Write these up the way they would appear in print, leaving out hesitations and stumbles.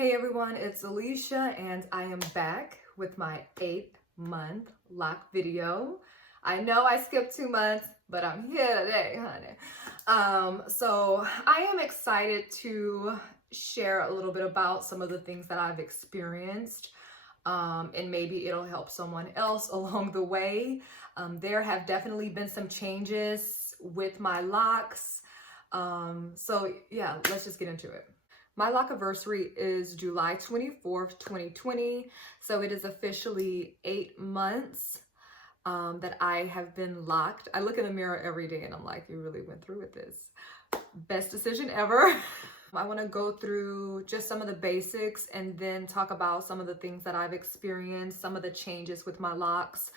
Hey everyone, it's Alicia and I am back with my 8th-month lock video. I know I skipped 2 months, but I'm here today, honey. So I am excited to share a little bit about some of the things that I've experienced, and maybe it'll help someone else along the way. There have definitely been some changes with my locks. So yeah, let's just get into it. My Locaversary is July 24th, 2020. So it is officially 8 months that I have been locked. I look in the mirror every day and I'm like, you really went through with this. Best decision ever. I want to go through just some of the basics and then talk about some of the things that I've experienced, some of the changes with my locks.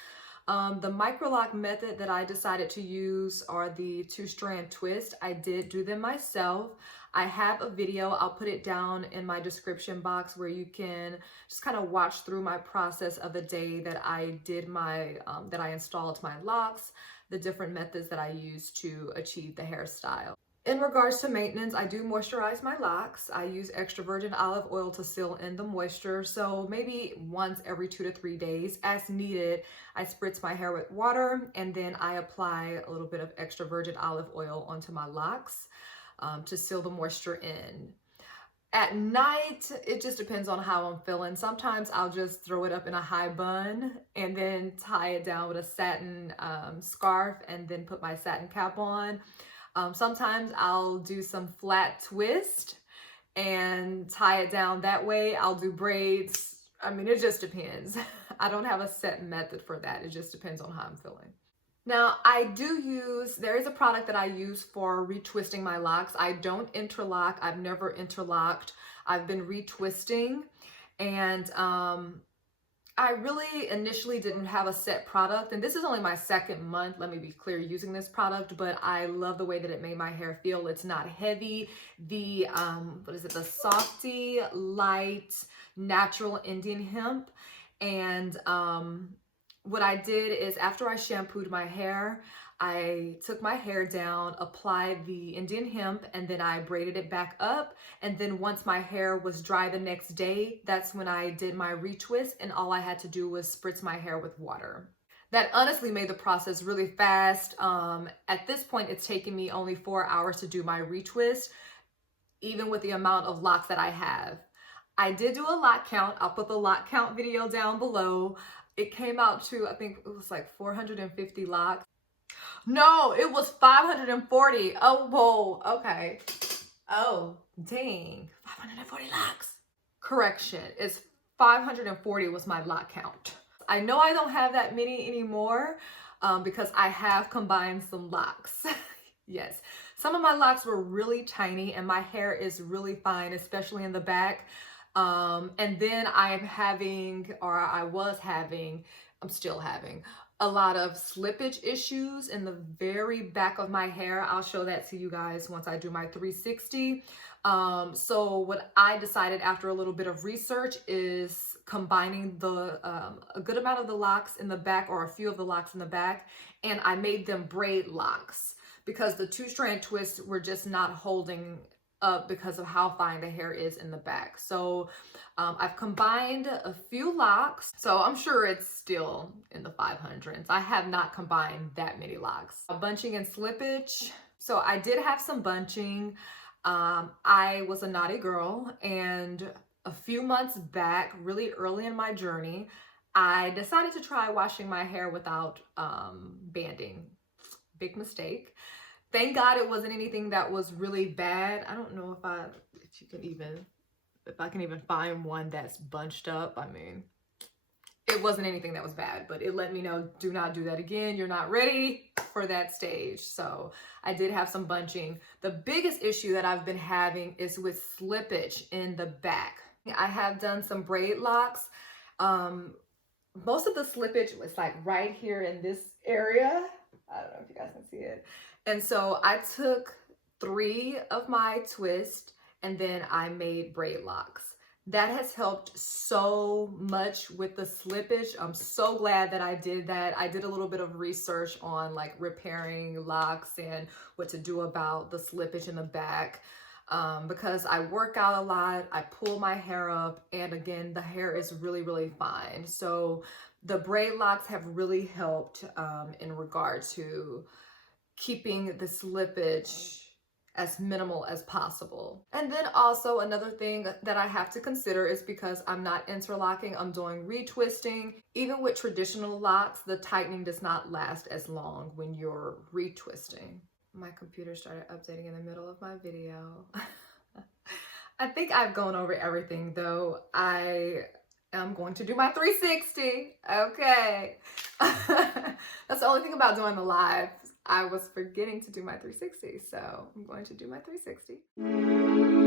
The Microloc method that I decided to use are the 2-strand twist. I did do them myself. I have a video, I'll put it down in my description box where you can just kind of watch through my process of the day that I did my, that I installed my locks, the different methods that I used to achieve the hairstyle. In regards to maintenance, I do moisturize my locks. I use extra virgin olive oil to seal in the moisture. So maybe once every 2 to 3 days as needed, I spritz my hair with water and then I apply a little bit of extra virgin olive oil onto my locks to seal the moisture in. At night, it just depends on how I'm feeling. Sometimes I'll just throw it up in a high bun and then tie it down with a satin scarf and then put my satin cap on. Sometimes I'll do some flat twist and tie it down that way. I'll do braids. I mean, it just depends. I don't have a set method for that. It just depends on how I'm feeling. Now, there is a product that I use for retwisting my locks. I don't interlock. I've never interlocked. I've been retwisting, and I really initially didn't have a set product, and this is only my 2nd month, let me be clear, using this product, but I love the way that it made my hair feel. It's not heavy. The, the softy, light, natural Indian hemp. And what I did is after I shampooed my hair, I took my hair down, applied the Indian hemp, and then I braided it back up. And then once my hair was dry the next day, that's when I did my retwist, and all I had to do was spritz my hair with water. That honestly made the process really fast. At this point, it's taken me only 4 hours to do my retwist, even with the amount of locks that I have. I did do a lock count. I'll put the lock count video down below. It came out to, I think it was like 450 locks. No, it was 540. Oh, whoa, okay. Oh, dang, 540 locks. Correction, it's 540 was my lock count. I know I don't have that many anymore because I have combined some locks. Yes, some of my locks were really tiny and my hair is really fine, especially in the back. And then I'm still having a lot of slippage issues in the very back of my hair. I'll show that to you guys once I do my 360. So what I decided after a little bit of research is combining a good amount of the locks in the back, or a few of the locks in the back, and I made them braid locks because the 2-strand twists were just not holding up because of how fine the hair is in the back. So I've combined a few locks, so I'm sure it's still in the 500s. I have not combined that many locks. Bunching and slippage. So I did have some bunching. I was a naughty girl, and a few months back, really early in my journey, I decided to try washing my hair without banding. Big mistake. Thank God it wasn't anything that was really bad. I don't know if I can even find one that's bunched up. I mean, it wasn't anything that was bad, but it let me know, do not do that again. You're not ready for that stage. So I did have some bunching. The biggest issue that I've been having is with slippage in the back. I have done some braid locks. Most of the slippage was like right here in this area. I don't know if you guys can see it. And so I took 3 of my twists and then I made braid locks. That has helped so much with the slippage. I'm so glad that I did that. I did a little bit of research on like repairing locks and what to do about the slippage in the back. because I work out a lot, I pull my hair up, and again, the hair is really, really fine. So the braid locks have really helped in regard to keeping the slippage as minimal as possible. And then also another thing that I have to consider is because I'm not interlocking, I'm doing retwisting. Even with traditional locks, the tightening does not last as long when you're retwisting. My computer started updating in the middle of my video. I think I've gone over everything though. I am going to do my 360. Okay. That's the only thing about doing the live. I was forgetting to do my 360, so I'm going to do my 360.